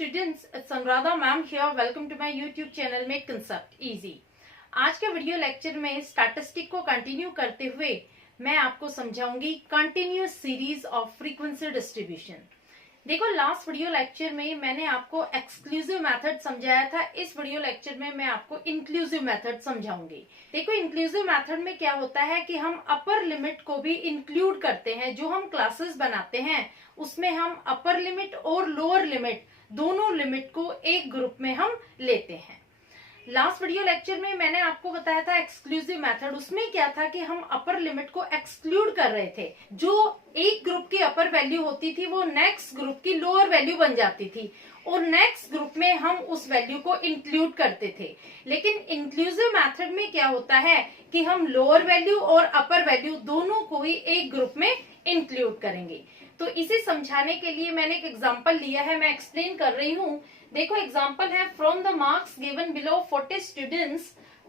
students, it's Anuradha ma'am here. Welcome to my YouTube channel में Concept Easy. आज के video lecture में statistic को कंटिन्यू करते हुए मैं आपको समझाऊंगी continuous series of frequency distribution. देखो, लास्ट वीडियो लेक्चर में मैंने आपको एक्सक्लूसिव मेथड समझाया था। इस वीडियो लेक्चर में मैं आपको इंक्लूसिव मेथड समझाऊंगी। देखो, इंक्लूसिव मेथड में क्या होता है कि हम अपर लिमिट को भी इंक्लूड करते हैं। जो हम क्लासेस बनाते हैं उसमें हम अपर लिमिट और लोअर लिमिट दोनों लिमिट को एक ग्रुप में हम लेते हैं। लास्ट वीडियो लेक्चर में मैंने आपको बताया था एक्सक्लूसिव मेथड। उसमें क्या था कि हम अपर लिमिट को एक्सक्लूड कर रहे थे। जो एक ग्रुप की अपर वैल्यू होती थी वो नेक्स्ट ग्रुप की लोअर वैल्यू बन जाती थी और नेक्स्ट ग्रुप में हम उस वैल्यू को इंक्लूड करते थे। लेकिन इंक्लूसिव मेथड में क्या होता है कि हम लोअर वैल्यू और अपर वैल्यू दोनों को ही एक ग्रुप में इंक्लूड करेंगे। तो इसे समझाने के लिए मैंने एक एग्जांपल लिया है, मैं एक्सप्लेन कर रही हूँ। देखो, एग्जांपल है from the marks given below 40 students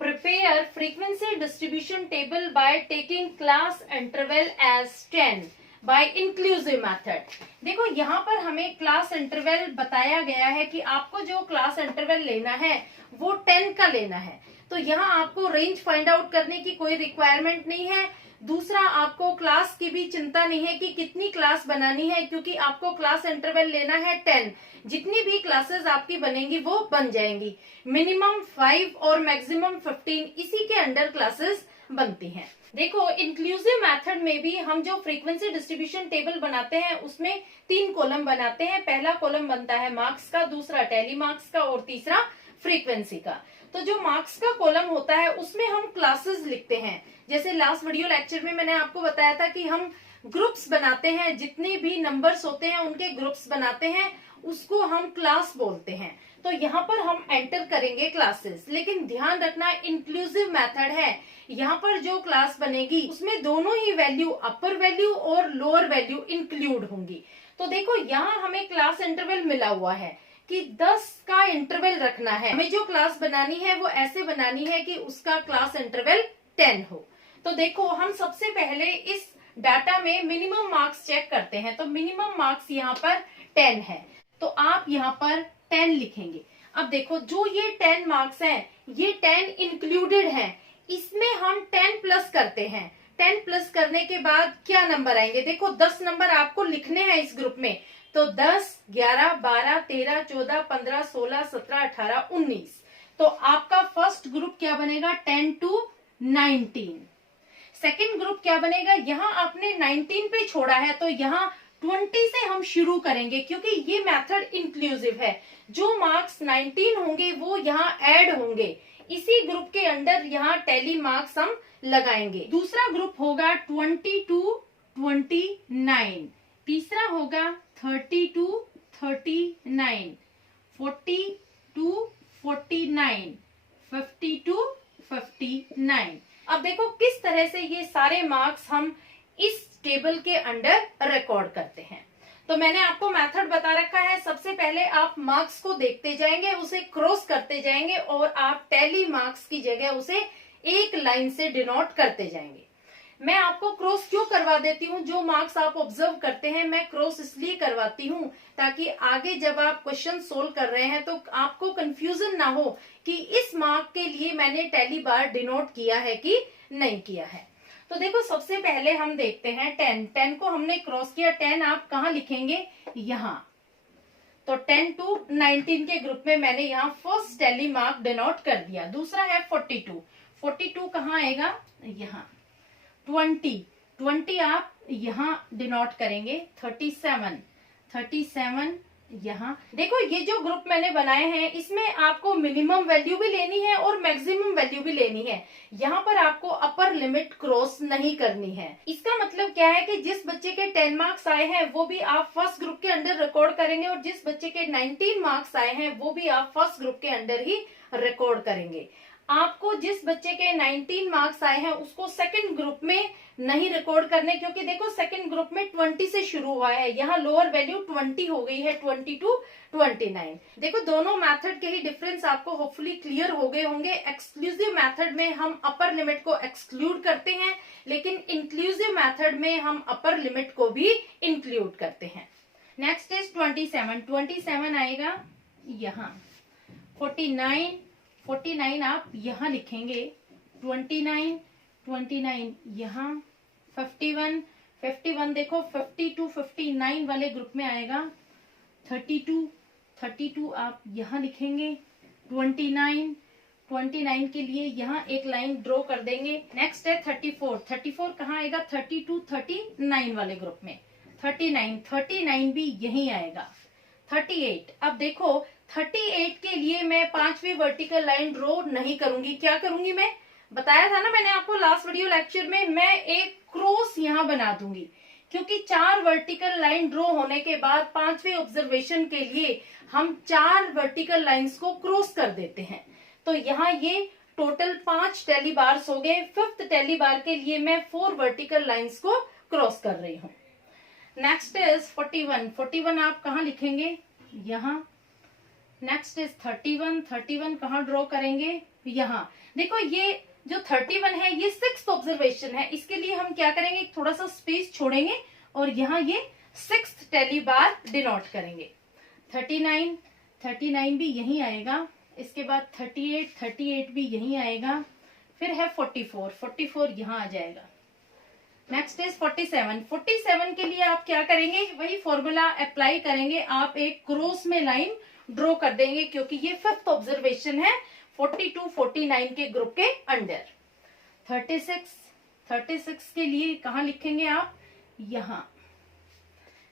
prepare frequency distribution table by taking class interval as 10 by inclusive method. देखो, यहाँ पर हमें क्लास इंटरवल बताया गया है कि आपको जो क्लास इंटरवल लेना है वो 10 का लेना है। तो यहाँ आपको रेंज फाइंड आउट करने की कोई रिक्वायरमेंट नहीं है। दूसरा, आपको क्लास की भी चिंता नहीं है कि कितनी क्लास बनानी है, क्योंकि आपको क्लास इंटरवल लेना है 10। जितनी भी क्लासेस आपकी बनेंगी वो बन जाएंगी। मिनिमम 5 और मैक्सिमम 15 इसी के अंडर क्लासेस बनती हैं। देखो, इंक्लूसिव मेथड में भी हम जो फ्रीक्वेंसी डिस्ट्रीब्यूशन टेबल बनाते हैं उसमें 3 कॉलम बनाते हैं। पहला कॉलम बनता है मार्क्स का, दूसरा टेली मार्क्स का और तीसरा फ्रीक्वेंसी का। तो जो मार्क्स का कॉलम होता है उसमें हम क्लासेस लिखते हैं। जैसे लास्ट वीडियो लेक्चर में मैंने आपको बताया था कि हम ग्रुप्स बनाते हैं, जितने भी नंबर्स होते हैं उनके ग्रुप्स बनाते हैं, उसको हम क्लास बोलते हैं। तो यहाँ पर हम एंटर करेंगे क्लासेस। लेकिन ध्यान रखना, इंक्लूसिव मेथड है। यहाँ पर जो क्लास बनेगी उसमें दोनों ही वैल्यू, अपर वैल्यू और लोअर वैल्यू इंक्लूड होंगी। तो देखो, यहाँ हमें क्लास इंटरवल मिला हुआ है कि 10 का इंटरवल रखना है। हमें जो क्लास बनानी है वो ऐसे बनानी है कि उसका क्लास इंटरवल 10 हो। तो देखो, हम सबसे पहले इस डाटा में मिनिमम मार्क्स चेक करते हैं। तो मिनिमम मार्क्स यहाँ पर 10 है, तो आप यहाँ पर 10 लिखेंगे। अब देखो, जो ये 10 मार्क्स हैं ये 10 इंक्लूडेड हैं। इसमें हम 10 प्लस करते हैं। 10 प्लस करने के बाद क्या नंबर आएंगे? देखो, 10 नंबर आपको लिखने हैं इस ग्रुप में। तो 10, 11, 12, 13, 14, 15, 16, 17, 18, 19। तो आपका फर्स्ट ग्रुप क्या बनेगा? 10 to 19। सेकेंड ग्रुप क्या बनेगा? यहाँ आपने 19 पे छोड़ा है तो यहाँ 20 से हम शुरू करेंगे, क्योंकि ये मेथड इंक्लूसिव है। जो मार्क्स 19 होंगे वो यहाँ ऐड होंगे। इसी ग्रुप के अंडर यहाँ टैली मार्क्स हम लगाएंगे। दूसरा ग्रुप होगा 20 to 29, तीसरा होगा 30 to 39, 40 to 49, 50 to 59। अब देखो किस तरह से ये सारे मार्क्स हम इस टेबल के अंडर रिकॉर्ड करते हैं। तो मैंने आपको मेथड बता रखा है। सबसे पहले आप मार्क्स को देखते जाएंगे, उसे क्रॉस करते जाएंगे और आप टैली मार्क्स की जगह उसे एक लाइन से डिनोट करते जाएंगे। मैं आपको क्रॉस क्यों करवा देती हूँ? जो मार्क्स आप ऑब्जर्व करते हैं मैं क्रॉस इसलिए करवाती हूँ ताकि आगे जब आप क्वेश्चन सोल्व कर रहे हैं तो आपको कंफ्यूजन ना हो कि इस मार्क के लिए मैंने टैली बार डिनोट किया है कि नहीं किया है। तो देखो, सबसे पहले हम देखते हैं 10 को हमने क्रॉस किया। 10 आप कहाँ लिखेंगे? यहाँ। तो 10 to 19 के ग्रुप में मैंने यहाँ फर्स्ट टैली मार्क डिनोट कर दिया। दूसरा है 42 कहाँ आएगा? यहाँ। 20 आप यहाँ डिनोट करेंगे। 37 यहाँ। देखो, ये जो ग्रुप मैंने बनाए हैं इसमें आपको मिनिमम वैल्यू भी लेनी है और मैक्सिमम वैल्यू भी लेनी है। यहाँ पर आपको अपर लिमिट क्रॉस नहीं करनी है। इसका मतलब क्या है कि जिस बच्चे के 10 मार्क्स आए हैं वो भी आप फर्स्ट ग्रुप के अंडर रिकॉर्ड करेंगे और जिस बच्चे के 19 मार्क्स आए हैं वो भी आप फर्स्ट ग्रुप के अंडर ही रिकॉर्ड करेंगे। आपको जिस बच्चे के 19 मार्क्स आए हैं उसको सेकंड ग्रुप में नहीं रिकॉर्ड करने, क्योंकि देखो सेकंड ग्रुप में 20 से शुरू हुआ है। यहाँ लोअर वैल्यू 20 हो गई है, 20 to 29। देखो, दोनों मेथड के ही डिफरेंस आपको होपफुली क्लियर हो गए होंगे। एक्सक्लूसिव मेथड में हम अपर लिमिट को एक्सक्लूड करते हैं, लेकिन इंक्लूसिव मेथड में हम अपर लिमिट को भी इंक्लूड करते हैं। नेक्स्ट इज 27 आएगा यहाँ, 49 आप यहाँ लिखेंगे, 29 यहाँ, 51 देखो 52 59 वाले ग्रुप में आएगा, 32 आप यहाँ लिखेंगे, 29 के लिए यहाँ एक लाइन ड्रॉ कर देंगे। नेक्स्ट है 34 कहाँ आएगा, 32 39 वाले ग्रुप में, 39 भी यहीं आएगा। 38, अब देखो 38 के लिए मैं 5वीं वर्टिकल लाइन ड्रॉ नहीं करूंगी। क्या करूंगी, मैं बताया था ना मैंने आपको लास्ट वीडियो लेक्चर में, मैं एक क्रॉस यहाँ बना दूंगी, क्योंकि 4 वर्टिकल लाइन ड्रॉ होने के बाद 5वें ऑब्जर्वेशन के लिए हम 4 वर्टिकल लाइंस को क्रॉस कर देते हैं। तो यहाँ ये टोटल 5 टेली बार्स हो गए। 5th टेली बार के लिए मैं 4 वर्टिकल लाइंस को क्रॉस कर रही हूँ। नेक्स्ट इज 41 आप कहाँ लिखेंगे, यहाँ। नेक्स्ट इज 31 कहाँ ड्रॉ करेंगे, यहाँ। देखो ये जो 31 है ये 6th ऑब्जर्वेशन है, इसके लिए हम क्या करेंगे, थोड़ा सा स्पेस छोड़ेंगे और यहाँ ये 6th टेली बार डिनोट करेंगे। 39 भी यहीं आएगा। इसके बाद 38 भी यहीं आएगा। फिर है 44 यहाँ आ जाएगा। नेक्स्ट इज 47 के लिए आप क्या करेंगे, वही फॉर्मूला अप्लाई करेंगे। आप एक क्रॉस में लाइन ड्रॉ कर देंगे, क्योंकि ये 5th ऑब्जर्वेशन है 42 49 के ग्रुप के अंडर। 36 के लिए कहाँ लिखेंगे आप, यहाँ।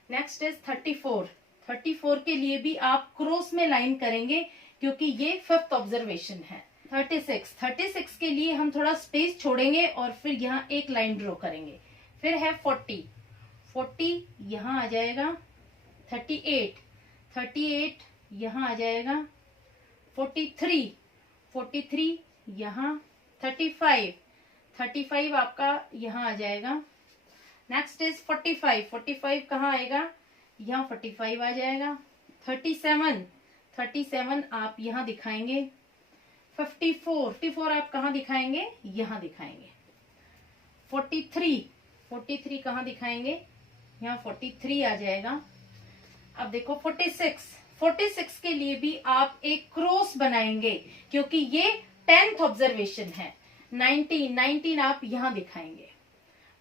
नेक्स्ट इज 34 के लिए भी आप क्रॉस में लाइन करेंगे, क्योंकि ये 5th ऑब्जर्वेशन है। 36 के लिए हम थोड़ा स्पेस छोड़ेंगे और फिर यहाँ एक लाइन ड्रॉ करेंगे। फिर है 40 यहाँ आ जाएगा। 38 यहाँ आ जाएगा। 43 यहाँ। 35 आपका यहाँ आ जाएगा। नेक्स्ट इज 45 कहाँ आएगा, यहाँ 45 आ जाएगा। 37 आप यहाँ दिखाएंगे। 54 आप कहाँ दिखाएंगे, यहाँ दिखाएंगे। 43 कहाँ दिखाएंगे, यहाँ 43 आ जाएगा। अब देखो 46 के लिए भी आप एक क्रॉस बनाएंगे, क्योंकि ये 10th ऑब्जर्वेशन है। 19 आप यहाँ दिखाएंगे।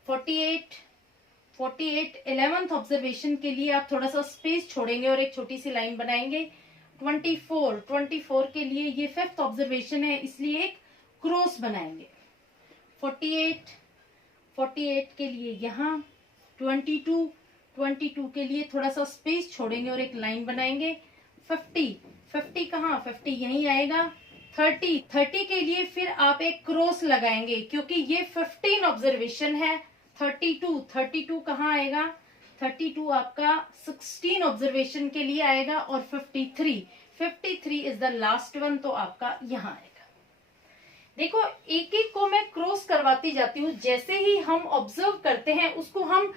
48 11th ऑब्जर्वेशन के लिए आप थोड़ा सा स्पेस छोड़ेंगे और एक छोटी सी लाइन बनाएंगे। 24 के लिए ये 5th ऑब्जर्वेशन है, इसलिए एक क्रॉस बनाएंगे। 48 के लिए यहाँ। 22 के लिए थोड़ा सा स्पेस छोड़ेंगे और एक लाइन बनाएंगे। 50 कहाँ, 50 यहीं आएगा। 30 के लिए फिर आप एक क्रॉस लगाएंगे, क्योंकि ये 15 ऑब्जर्वेशन है। 32 कहाँ आएगा, 32 आपका 16 ऑब्जर्वेशन के लिए आएगा। और 53 इज द लास्ट वन, तो आपका यहाँ आएगा। देखो एक एक को मैं क्रॉस करवाती जाती हूँ। जैसे ही हम ऑब्जर्व करते हैं उसको हम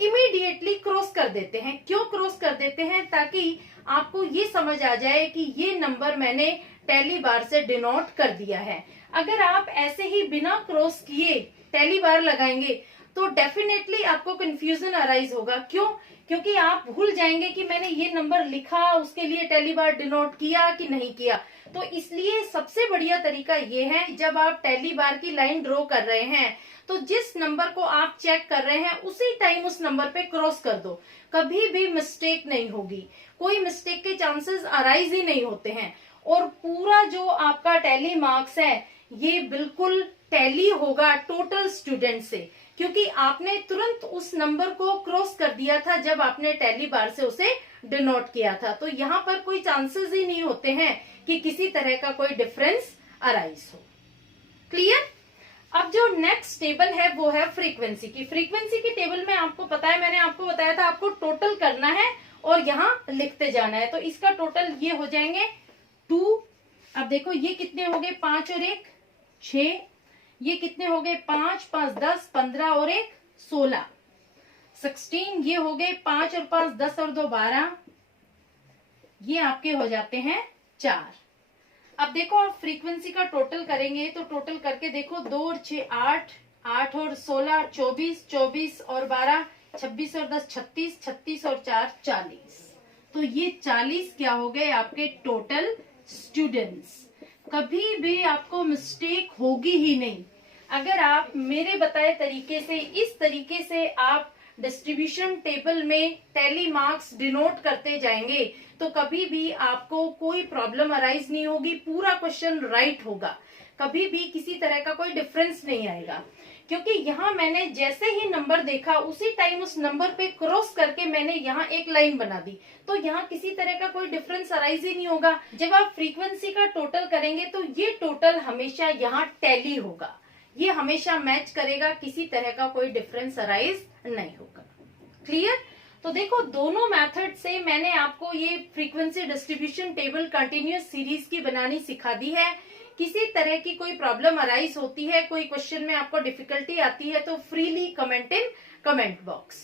इमीडिएटली क्रॉस कर देते हैं। क्यों क्रॉस कर देते हैं, ताकि आपको ये समझ आ जाए कि ये नंबर मैंने टेली बार से डिनोट कर दिया है। अगर आप ऐसे ही बिना क्रॉस किए टेली बार लगाएंगे तो डेफिनेटली आपको कंफ्यूजन अराइज होगा। क्यों, क्योंकि आप भूल जाएंगे कि मैंने ये नंबर लिखा, उसके लिए टेली बार डिनोट किया कि नहीं किया। तो इसलिए सबसे बढ़िया तरीका ये है, जब आप टेली बार की लाइन ड्रॉ कर रहे हैं तो जिस नंबर को आप चेक कर रहे हैं उसी टाइम उस नंबर पे क्रॉस कर दो। कभी भी मिस्टेक नहीं होगी, कोई मिस्टेक के चांसेस अराइज ही नहीं होते हैं। और पूरा जो आपका टैली मार्क्स है ये बिल्कुल टैली होगा टोटल स्टूडेंट से, क्योंकि आपने तुरंत उस नंबर को क्रॉस कर दिया था जब आपने टैली बार से उसे डिनोट किया था। तो यहाँ पर कोई चांसेस ही नहीं होते हैं कि किसी तरह का कोई डिफरेंस अराइज हो। क्लियर। अब जो नेक्स्ट टेबल है वो है फ्रीक्वेंसी की। फ्रीक्वेंसी की टेबल में आपको पता है, मैंने आपको बताया था आपको टोटल करना है और यहाँ लिखते जाना है। तो इसका टोटल ये हो जाएंगे 2। अब देखो ये कितने हो गए, 5 और 1 6। ये कितने हो गए, 5 5 10 15 और 1 16 16। ये हो गए 5 और 5 10 और 2 12। ये आपके हो जाते हैं 4। अब देखो आप फ्रीक्वेंसी का टोटल करेंगे तो टोटल करके देखो 2 और 6 8 8 और 16 24 24 और 12 26 और 10 36 36 और 4 40। तो ये 40 क्या हो गए आपके टोटल स्टूडेंट्स। कभी भी आपको मिस्टेक होगी ही नहीं। अगर आप मेरे बताए तरीके से, इस तरीके से आप डिस्ट्रीब्यूशन टेबल में टैली मार्क्स डिनोट करते जाएंगे तो कभी भी आपको कोई प्रॉब्लम अराइज नहीं होगी, पूरा क्वेश्चन राइट होगा, कभी भी किसी तरह का कोई डिफरेंस नहीं आएगा। क्योंकि यहाँ मैंने जैसे ही नंबर देखा उसी टाइम उस नंबर पे क्रॉस करके मैंने यहाँ एक लाइन बना दी, तो यहाँ किसी तरह का कोई डिफरेंस अराइज ही नहीं होगा। जब आप फ्रीक्वेंसी का टोटल करेंगे तो ये टोटल हमेशा यहाँ टैली होगा, ये हमेशा मैच करेगा, किसी तरह का कोई डिफरेंस अराइज नहीं होगा। क्लियर? तो देखो दोनों मेथड से मैंने आपको ये frequency distribution table continuous series की बनानी सिखा दी है। किसी तरह की कोई प्रॉब्लम अराइज होती है, कोई क्वेश्चन में आपको डिफिकल्टी आती है तो freely comment in comment box.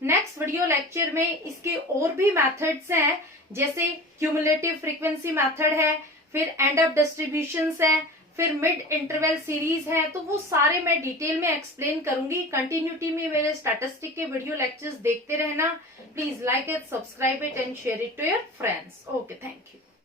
Next video lecture में इसके और भी मेथड्स हैं, जैसे क्यूमुलेटिव फ्रीक्वेंसी मेथड है, फिर एंड अप डिस्ट्रीब्यूशंस है, फिर मिड इंटरवल सीरीज है, तो वो सारे मैं डिटेल में एक्सप्लेन करूंगी। कंटिन्यूटी में मेरे स्टैटिस्टिक के वीडियो लेक्चर्स देखते रहना। Please like it, subscribe it and share it to your friends. Okay, thank you.